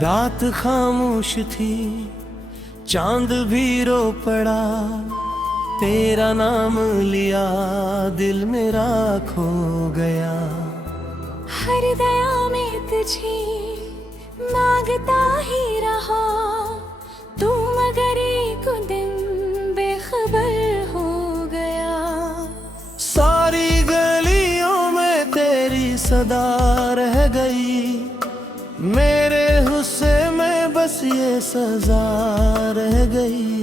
रात खामोश थी, चांद भी रो पड़ा, तेरा नाम लिया दिल मेरा खो गया। हर दया में तुझे मांगता ही रहा, तू मगर एक दिन बेखबर हो गया। सारी गलियों में तेरी सदा रह गई, मेरे गुस्से में बस ये सजा रह गई।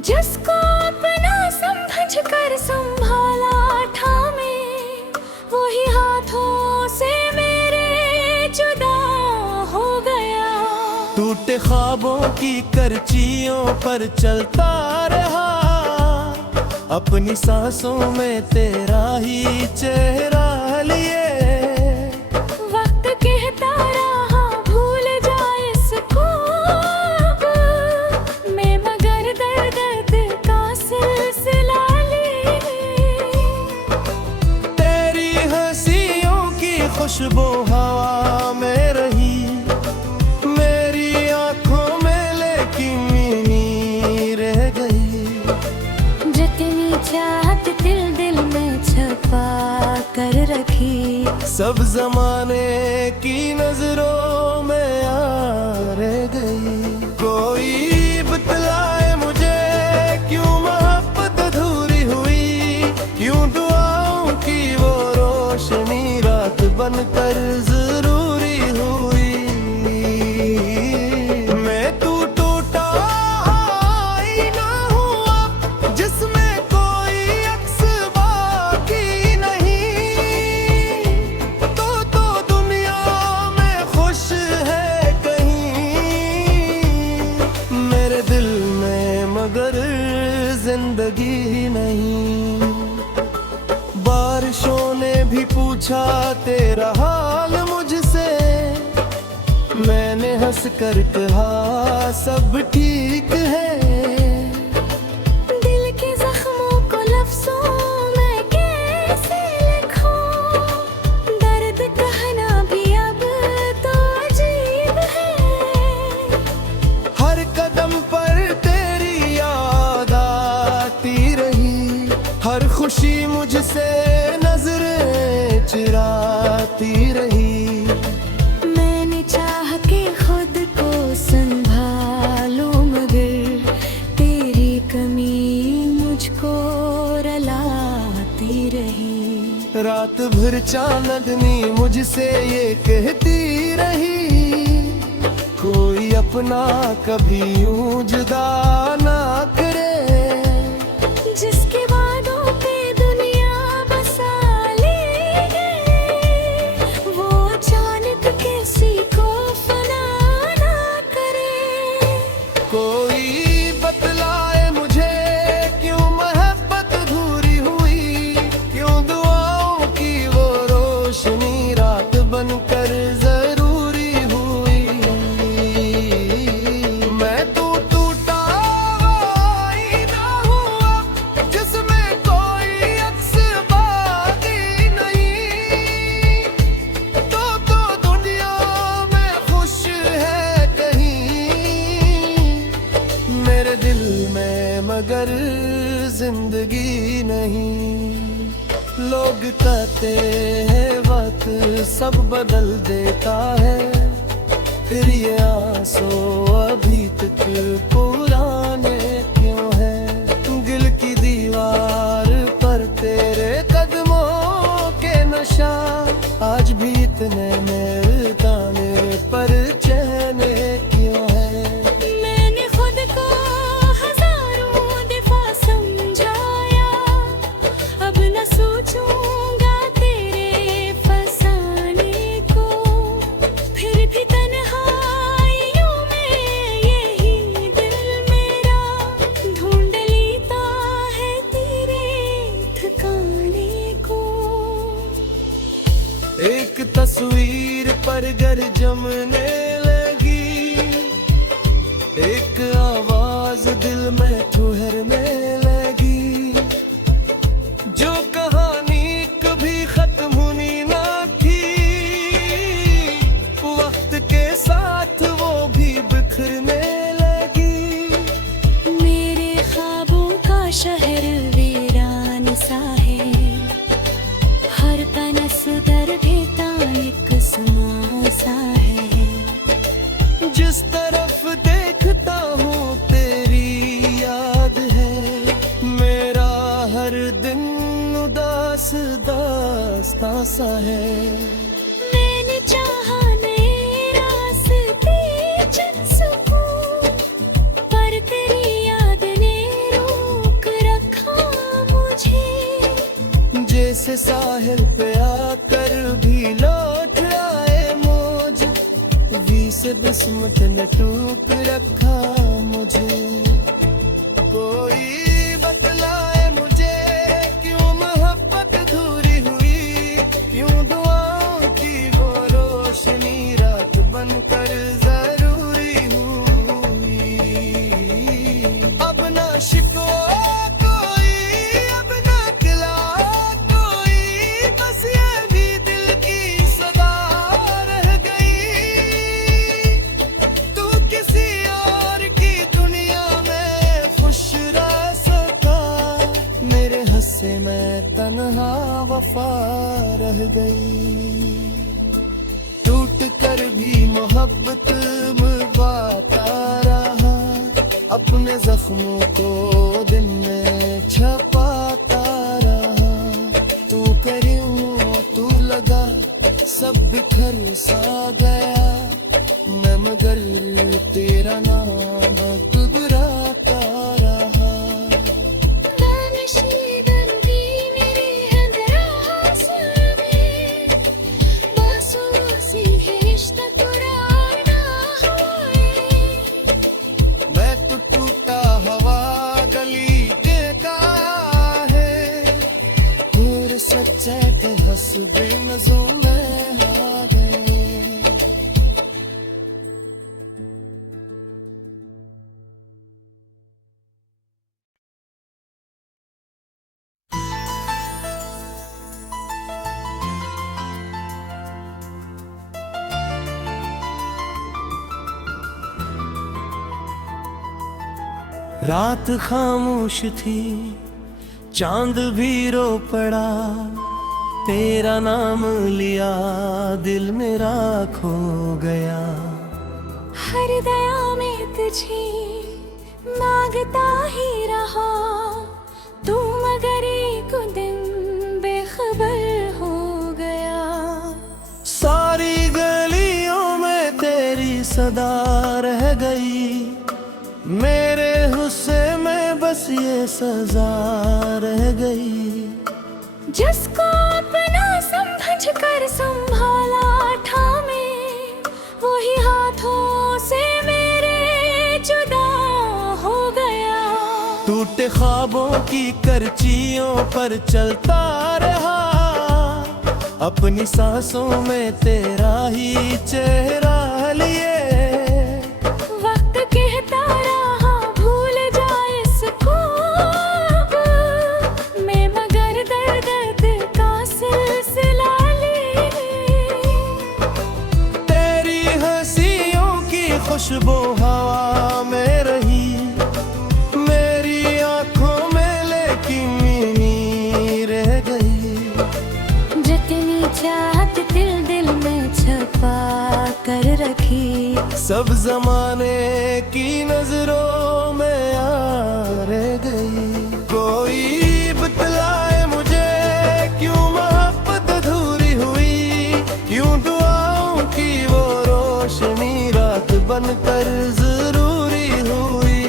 जिसको अपना समझ कर संभाला ठामे, वही हाथों से मेरे जुदा हो गया। टूटे ख्वाबों की करचियों पर चलता रहा, अपनी सांसों में तेरा ही चेहरा लिए। वक्त कहता रहा भूल जा इसको अब, मैं मगर दर्द का सिलसिला लिए। तेरी हंसियों की खुशबू हवा में रही, मेरी आंखों में लेकिन नींद रह गई। जितनी चाहत दिल दिल में छुपा कर रखी, सब जमाने की नजरों में आ रह गई। कोई बतलाए मुझे क्यों मोहब्बत अधूरी हुई, क्यों दुआओं की वो रोशनी रात बनकर जरूरी हुई। मैं तू टूटा आईना हूँ अब, जिसमें कोई अक्स बाकी नहीं। तो दुनिया में खुश है कहीं, मेरे दिल में मगर जिंदगी नहीं। बारिशों ने भी पूछा तेरा हाल मुझसे, मैंने हंस कर कहा सब ठीक है। दिल के जख्मों को लफ्जों में कैसे लिखूं, दर्द कहना भी अब तो अजीब है। हर कदम पर तेरी याद आती रही, हर खुशी मुझसे नजरें चुराती रही। मैंने चाह के खुद को संभालूं, मगर तेरी कमी मुझको रुलाती रही। रात भर चांदनी मुझसे ये कहती रही, कोई अपना कभी यूं जुदा ना करे। जिसके वादों पे दुनिया बसा लेगी, वो अचानक किसी को फना ना करे। कोई बतलाए मुझे क्यों मोहब्बत अधूरी हुई, क्यों दुआओं की वो रोशनी रात बनकर जरूरी हुई। मैं तू टूटा आईना हूँ अब, जिसमें कोई अक्स बाकी नहीं। तो दुनिया में खुश है कहीं, मेरे दिल में मगर जिंदगी नहीं। लोग कहते हैं वक्त सब बदल देता है, फिर ये आंसू अभी तक पुराने क्यों हैं। दिल की दीवार पर तेरे कदमों के नशा आज भी इतने मेरे ताने पर चैन क्यों है। मैंने खुद को हजारों दफा समझाया, अब न सोचूंगा तेरे फसाने को। फिर भी तन्हाइयों में यही दिल मेरा ढूंढ लेता है तेरे ठिकाने को। तरफ देखता हूँ तेरी याद है। मेरा हर दिन उदास दास्तां सा है। मैंने चाहा नए रास्ते चल सकूं, पर तेरी याद ने रोक रखा मुझे। जैसे साहिल पे आकर भी लौट आए मौज, वी से बिस्मत ने टूक रखा मुझे। कोई बतलाए मुझे क्यों मोहब्बत अधूरी हुई, क्यों दुआओं की वो रोशनी रात बनकर जरूरी हुई। अब ना शिकवा कोई, अब ना गिला कोई, बस ये भी दिल की सदा रह गई। तू किसी और की दुनिया में खुश रह सका, मेरे हंसे में तन्हा वफा रह गई। टूट कर भी मोहब्बत मुबाता रहा, अपने जख्मों को दिन में छपाता रहा। तू करीम तू लगा, सब बिखर सा गया, मैं मगर तेरा नाम घबराता रहा। दानिशी दर्दी मेरे अंदर में, बासों से है रिश्ता पुराना हुए। मैं तो टूटा हवा गली के का है, और सच्चे के हंस बेनज़ों में आ गए। रात खामोश थी, चांद भी रो पड़ा, तेरा नाम लिया दिल मेरा खो गया। हर दया में तुझे मांगता ही रहा, तू मगर एक दिन बेखबर हो गया। सारी गलियों में तेरी सदा रह गई, मेरे गुस्से में बस ये सजा रह गई। जिसको अपना समझ कर संभाला था मैं, वही हाथों से मेरे जुदा हो गया। टूटे ख्वाबों की करचियों पर चलता रहा, अपनी सांसों में तेरा ही चेहरा लिए। वक्त कहता रहा भूल जा इसको अब, मैं मगर दर्द का सिलसिला लिए। तेरी हंसियों की खुशबू हवा में रही, मेरी आंखों में लेकिन नींद रह गई। जितनी चाहत दिल दिल में छुपा कर रखी, सब जमाने की नजरों में आ रह गई। कोई बतलाए मुझे क्यों मोहब्बत अधूरी हुई, क्यों दुआओं की वो रोशनी रात बनकर जरूरी हुई।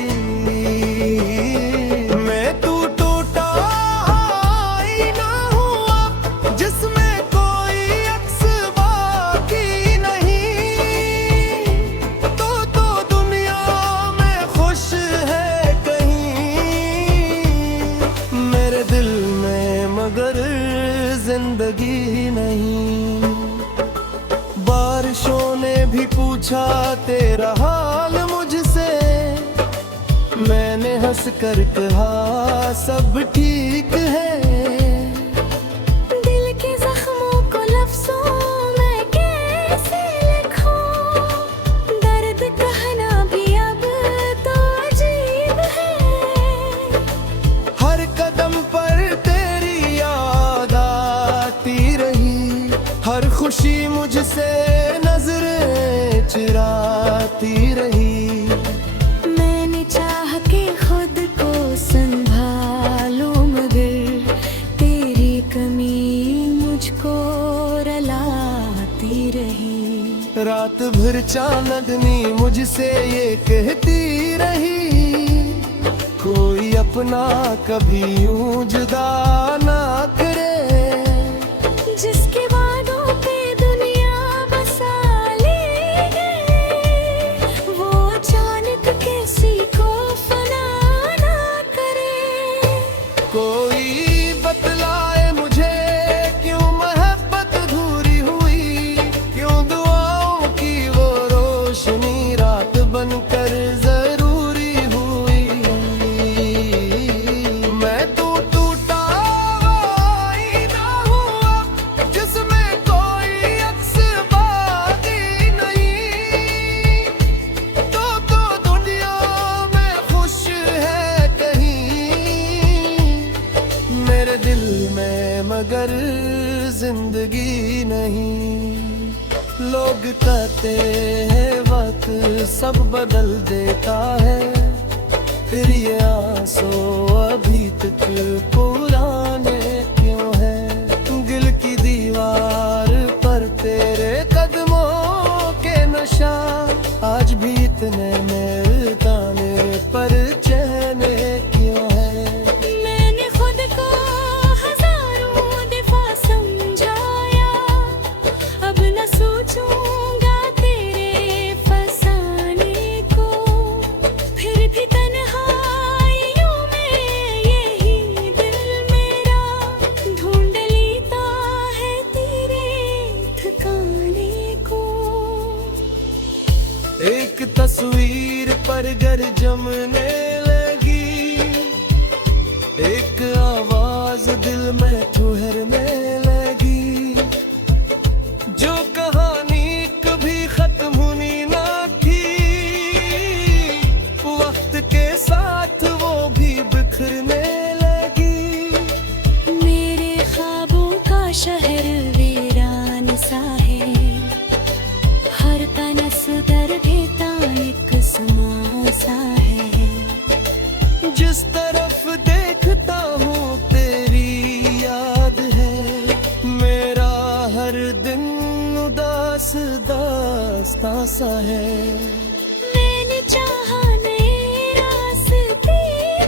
मैं तू टूटा आईना हूँ अब, जिसमें कोई अक्स बाकी नहीं। तो दुनिया में खुश है कहीं, मेरे दिल में मगर जिंदगी नहीं। बारिशों ने भी पूछा तेरा हाल मुझसे, मैंने हंस कर कहा सब ठीक है। दिल के जख्मों को लफ्जों में कैसे लिखूं, दर्द कहना भी अब तो अजीब है। हर कदम पर तेरी याद आती रही, हर खुशी मुझसे नजरें चुराती रही। भर चांदनी मुझसे ये कहती रही, कोई अपना कभी यूं जुदा ना करे। जिसके वादों पे दुनिया बसा ले गए, वो अचानक किसी को फना ना करे। कोई बतलाए मुझे क्यों मोहब्बत अधूरी हुई, क्यों दुआओं की वो रोशनी रात बनकर जरूरी हुई। मैं तो टूटा आईना हूँ जिसमें कोई अक्स बाकी नहीं। तो दुनिया में खुश है कहीं, मेरे दिल में मगर जिंदगी नहीं। लोग कहते हैं वक्त सब बदल देता है, फिर ये आंसू अभी तक पुराने क्यों है। दिल की दीवार पर तेरे कदमों के नशा आज भी इतने मिलताने पर चैन क्यों है। मैंने खुद को हजारों दफा समझाया, अब न सोचूंगा तेरे फसाने को। फिर भी तन्हाइयों में यही दिल मेरा ढूंढ लेता है तेरे ठिकाने को। एक तस्वीर पर गर जमने लगी, एक आवाज दिल में ठुहरने लगी। जो कहानी कभी खत्म होनी ना थी, वक्त के साथ वो भी बिखरने लगी। मेरे ख्वाबों का शहर वीरान सा है, हर तनस दर्द तानिक समा सा है। जिस तरफ देखता हूँ तेरी याद है, मेरा हर दिन उदास दास्तां सा है। मैंने चाहा नए रास्ते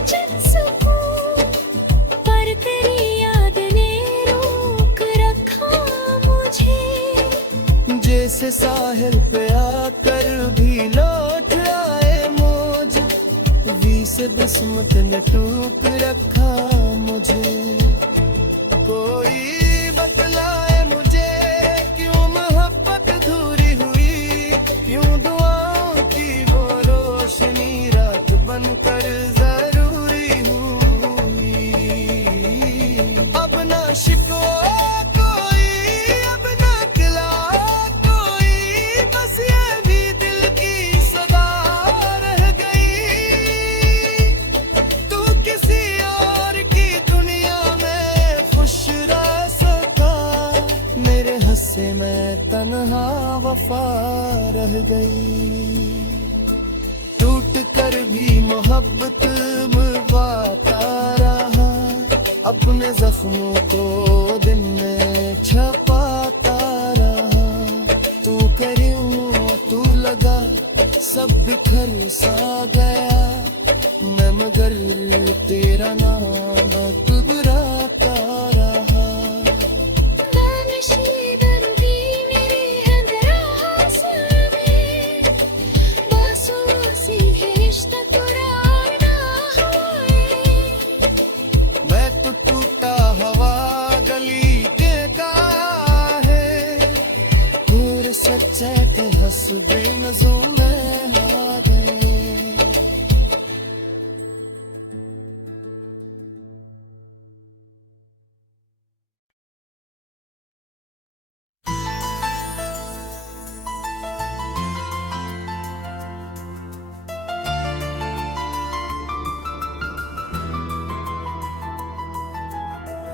चल सकूं, पर तेरी याद ने रोक रखा मुझे। जैसे साहिल पे आकर भी लौट आए मौज, वी से किस्मत ने टूक रखा मुझे। कोई बतलाए मुझे क्यों मोहब्बत अधूरी हुई, क्यों दुआओं की वो रोशनी रात बनकर जरूरी हुई। अब ना शिकवा कोई, अब ना गिला कोई, बस ये भी दिल की सदा रह गई। तू किसी और की दुनिया में खुश रह सका, मेरे हंसे में तन्हा वफा रह गई। टूट कर भी मोहब्बत मुबाता रहा, अपने जख्मों को दिल में छपाता रहा। तू करूं तू लगा सब बिखर सा गया, मैं मगर तेरा नाम घबराता रहा। दानिशीदर भी मेरे अंदरास में, बासों से है रिश्ता पुराना है। मैं तो टूटा हवा गली के का है, दूर सच्चे के हंस बेनजों में आ गए।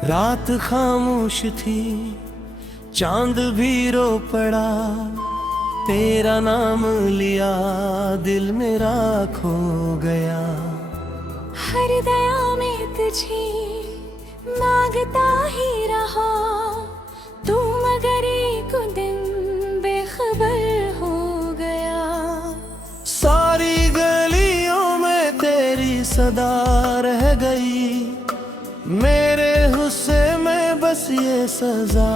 रात खामोश थी, चांद भी रो पड़ा, तेरा नाम लिया दिल मेरा खो गया। हर दया में तुझे मांगता ही रहा, तू मगर एक दिन बेखबर हो गई, मेरे गुस्से में बस ये सजा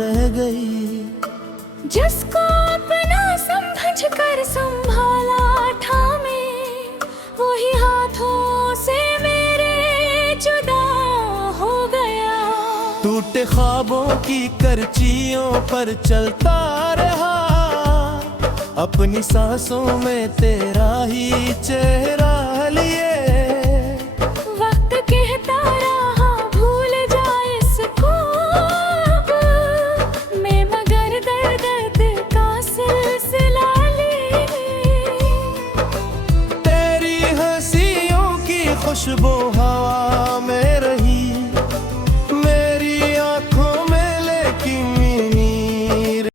रह गई। जिसको अपना समझ कर संभाला था मैं, वही हाथों से मेरे जुदा हो गया। टूटे ख्वाबों की करचियों पर चलता रहा, अपनी सांसों में तेरा ही चेहरा लिए। वक्त कहता रहा भूल जा इसको अब, मैं मगर दर्द का सिलसिला लिए। तेरी हंसियों की खुशबू हवा